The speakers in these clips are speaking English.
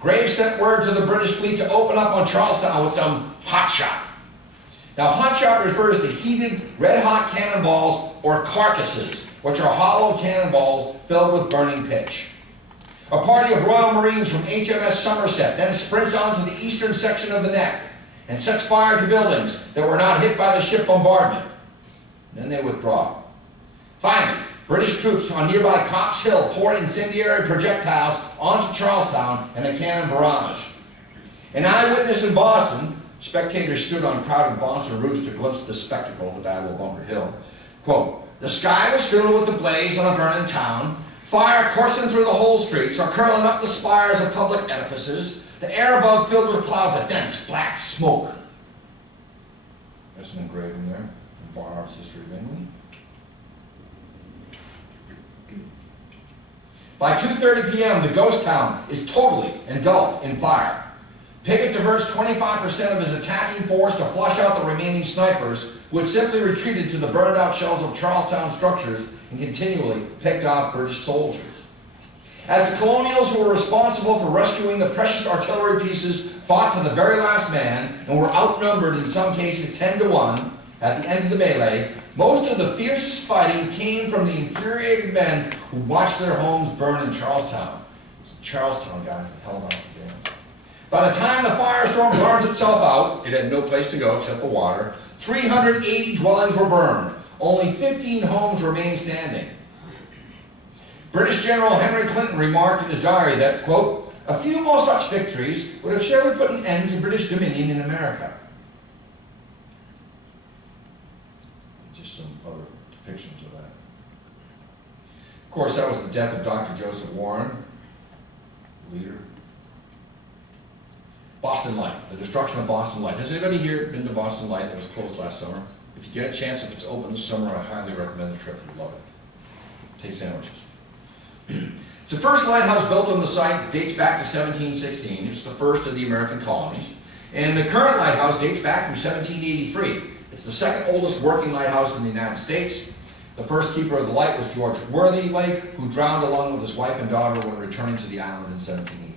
Graves sent word to the British fleet to open up on Charlestown with some hot shot. Now, hot shot refers to heated, red-hot cannonballs or carcasses, which are hollow cannonballs filled with burning pitch. A party of Royal Marines from HMS Somerset then sprints onto the eastern section of the neck and sets fire to buildings that were not hit by the ship bombardment. Then they withdraw. Finally, British troops on nearby Copp's Hill poured incendiary projectiles onto Charlestown and a cannon barrage. An eyewitness in Boston, spectators stood on crowded Boston roofs to glimpse the spectacle of the Battle of Bunker Hill. Quote, "The sky was filled with the blaze of a burning town, fire coursing through the whole streets or curling up the spires of public edifices, the air above filled with clouds of dense black smoke." There's an engraving there in Barnard's History of England. By 2:30 p.m., the ghost town is totally engulfed in fire. Pickett diverts 25% of his attacking force to flush out the remaining snipers, who had simply retreated to the burned-out shells of Charlestown structures and continually picked off British soldiers. As the colonials who were responsible for rescuing the precious artillery pieces fought to the very last man and were outnumbered in some cases 10 to 1 at the end of the melee, most of the fiercest fighting came from the infuriated men who watched their homes burn in Charlestown. It's the Charlestown guys that held on to them. By the time the firestorm burns itself out, it had no place to go except the water, 380 dwellings were burned. Only 15 homes remained standing. British General Henry Clinton remarked in his diary that, quote, "A few more such victories would have surely put an end to British dominion in America." Just some other depictions of that. Of course, that was the death of Dr. Joseph Warren, leader. Boston Light, the destruction of Boston Light. Has anybody here been to Boston Light? It was closed last summer. If you get a chance, if it's open this summer, I highly recommend the trip. You'd love it. Take sandwiches. It's the first lighthouse built on the site. It dates back to 1716. It's the first of the American colonies. And the current lighthouse dates back from 1783. It's the second oldest working lighthouse in the United States. The first keeper of the light was George Worthy Lake, who drowned along with his wife and daughter when returning to the island in 1718.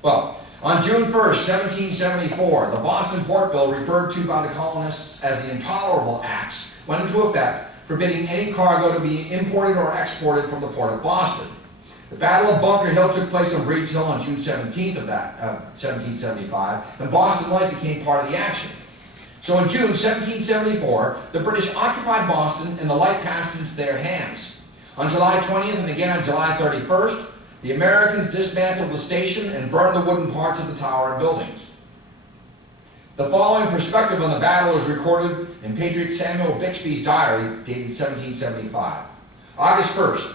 Well, on June 1st, 1774, the Boston Port Bill, referred to by the colonists as the Intolerable Acts, went into effect, forbidding any cargo to be imported or exported from the port of Boston. The Battle of Bunker Hill took place on Breed's Hill on June 17th of 1775, and Boston Light became part of the action. So in June 1774, the British occupied Boston and the light passed into their hands. On July 20th and again on July 31st, the Americans dismantled the station and burned the wooden parts of the tower and buildings. The following perspective on the battle is recorded in Patriot Samuel Bixby's diary, dated 1775. August 1st.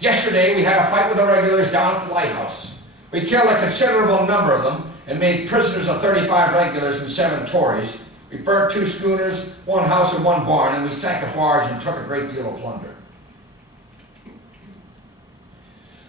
Yesterday we had a fight with the regulars down at the lighthouse. We killed a considerable number of them and made prisoners of 35 regulars and 7 Tories. We burnt 2 schooners, 1 house and 1 barn, and we sank a barge and took a great deal of plunder.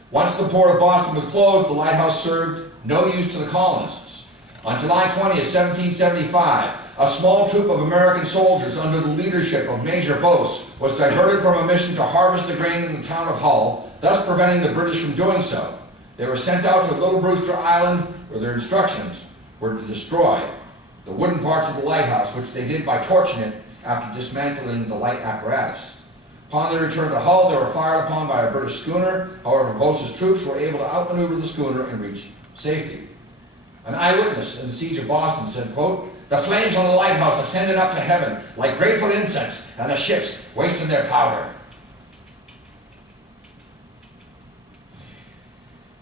Once the port of Boston was closed, the lighthouse served no use to the colonists. On July 20th, 1775, a small troop of American soldiers under the leadership of Major Bose was diverted from a mission to harvest the grain in the town of Hull, thus preventing the British from doing so. They were sent out to Little Brewster Island, where their instructions were to destroy the wooden parts of the lighthouse, which they did by torching it after dismantling the light apparatus. Upon their return to Hull, they were fired upon by a British schooner. However, Bose's troops were able to outmaneuver the schooner and reach safety. An eyewitness in the siege of Boston said, quote, "The flames on the lighthouse ascended up to heaven like grateful incense, and the ships wasted their powder."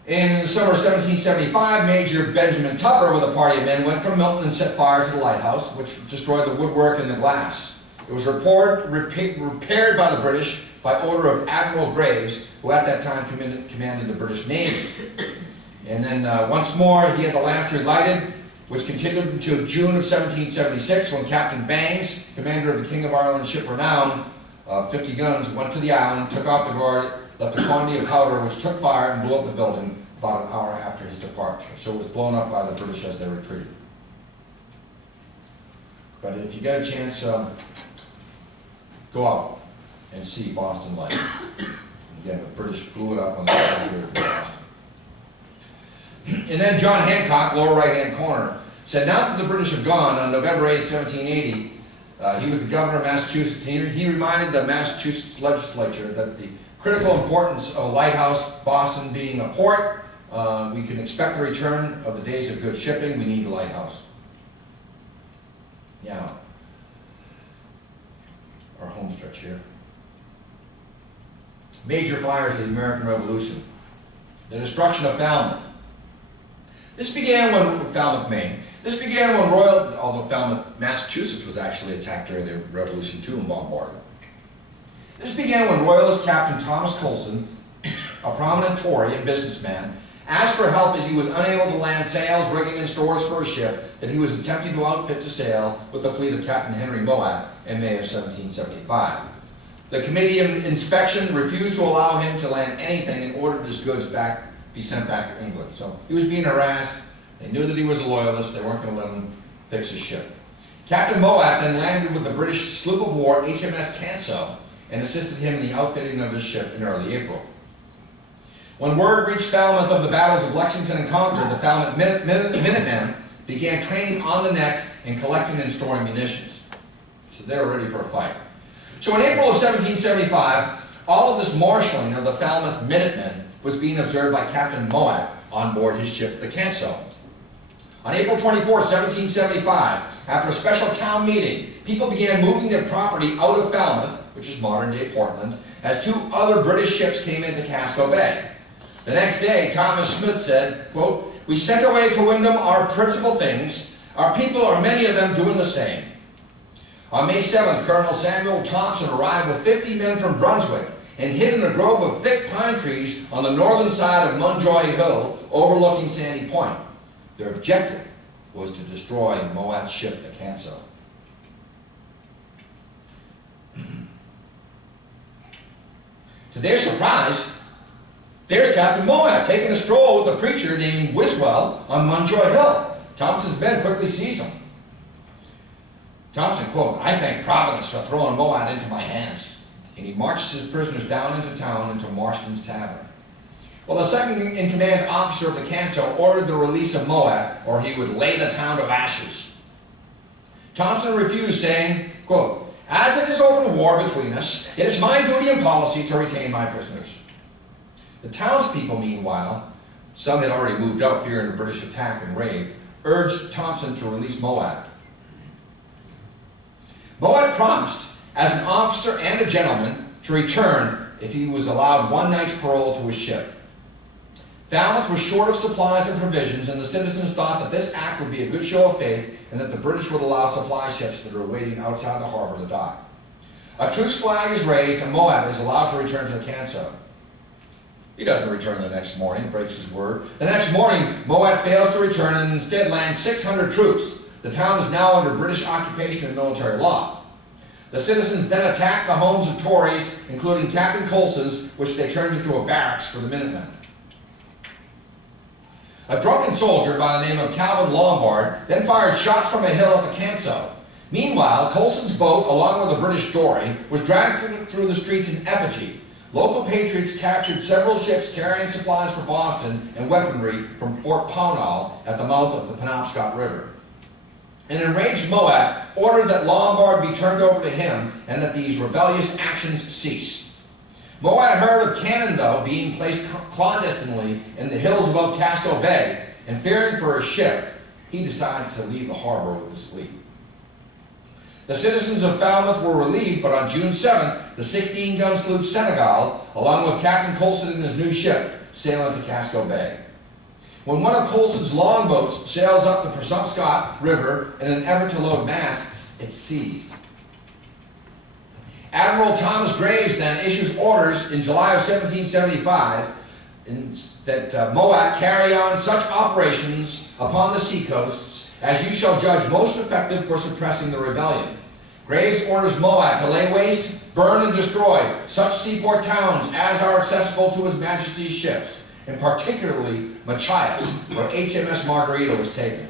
In the summer of 1775, Major Benjamin Tupper with a party of men went from Milton and set fire to the lighthouse, which destroyed the woodwork and the glass. It was repaired by the British by order of Admiral Graves, who at that time commanded the British Navy. And then once more, he had the lamps relighted, which continued until June of 1776, when Captain Bangs, commander of the King of Ireland ship Renown, 50 guns, went to the island, took off the guard, left a quantity of powder, which took fire and blew up the building about an hour after his departure. So it was blown up by the British as they retreated. But if you get a chance, go out and see Boston Light. Again, the British blew it up on the ground here in Boston. And then John Hancock, lower right-hand corner, said, now that the British have gone, on November 8, 1780, he was the governor of Massachusetts. He reminded the Massachusetts legislature that the critical importance of a lighthouse, Boston being a port, we can expect the return of the days of good shipping. We need the lighthouse. Yeah. Our home stretch here. Major fires of the American Revolution. The destruction of Falmouth. This began when, Falmouth, Maine. This began when although Falmouth, Massachusetts was actually attacked during the Revolution too and bombarded. This began when Royalist Captain Thomas Colson, a prominent Tory and businessman, asked for help as he was unable to land sails, rigging, and stores for a ship that he was attempting to outfit to sail with the fleet of Captain Henry Mowatt in May of 1775. The Committee of Inspection refused to allow him to land anything and ordered his goods be sent back to England. So he was being harassed. They knew that he was a loyalist. They weren't going to let him fix his ship. Captain Mowatt then landed with the British sloop of war HMS Canso and assisted him in the outfitting of his ship in early April. When word reached Falmouth of the battles of Lexington and Concord, the Falmouth Minutemen began training on the neck and collecting and storing munitions. So they were ready for a fight. So in April of 1775, all of this marshalling of the Falmouth Minutemen was being observed by Captain Mowatt on board his ship, the Canso. On April 24, 1775, after a special town meeting, people began moving their property out of Falmouth, which is modern-day Portland, as two other British ships came into Casco Bay. The next day, Thomas Smith said, quote, "We sent away to Wyndham our principal things. Our people are many of them doing the same." On May 7th, Colonel Samuel Thompson arrived with 50 men from Brunswick and hid in a grove of thick pine trees on the northern side of Munjoy Hill overlooking Sandy Point. Their objective was to destroy Mowatt's ship, the Canso. To their surprise, there's Captain Mowatt taking a stroll with a preacher named Wiswell on Munjoy Hill. Thompson's men quickly seize him. Thompson, quote, "I thank Providence for throwing Mowatt into my hands." And he marches his prisoners down into town into Marston's Tavern. Well, the second-in-command officer of the Canso ordered the release of Mowatt, or he would lay the town to ashes. Thompson refused, saying, quote, "As it is open war between us, it is my duty and policy to retain my prisoners." The townspeople, meanwhile, some had already moved out fearing a British attack and raid, urged Thompson to release Mowatt. Mowatt promised, as an officer and a gentleman, to return if he was allowed one night's parole to his ship. Falmouth was short of supplies and provisions, and the citizens thought that this act would be a good show of faith and that the British would allow supply ships that were waiting outside the harbor to dock. A truce flag is raised and Mowatt is allowed to return to the Canso. He doesn't return the next morning, breaks his word. The next morning, Mowatt fails to return and instead lands 600 troops. The town is now under British occupation and military law. The citizens then attack the homes of Tories, including Captain Colson's, which they turned into a barracks for the Minutemen. A drunken soldier by the name of Calvin Lombard then fired shots from a hill at the Canso. Meanwhile, Colson's boat, along with a British dory, was dragged through the streets in effigy. Local patriots captured several ships carrying supplies for Boston and weaponry from Fort Pownall at the mouth of the Penobscot River. An enraged Mowatt ordered that Lombard be turned over to him and that these rebellious actions cease. Mowatt heard of cannon, though, being placed clandestinely in the hills above Casco Bay, and fearing for his ship, he decided to leave the harbor with his fleet. The citizens of Falmouth were relieved, but on June 7th, the 16-gun sloop Senegal, along with Captain Colson and his new ship, sailed into Casco Bay. When one of Colson's longboats sails up the Penobscot River in an effort to load masts, it's seized. Admiral Thomas Graves then issues orders in July of 1775 that Mowatt carry on such operations upon the seacoasts as you shall judge most effective for suppressing the rebellion. Graves orders Mowatt to lay waste, burn, and destroy such seaport towns as are accessible to His Majesty's ships, and particularly Machias, where HMS Margarita was taken.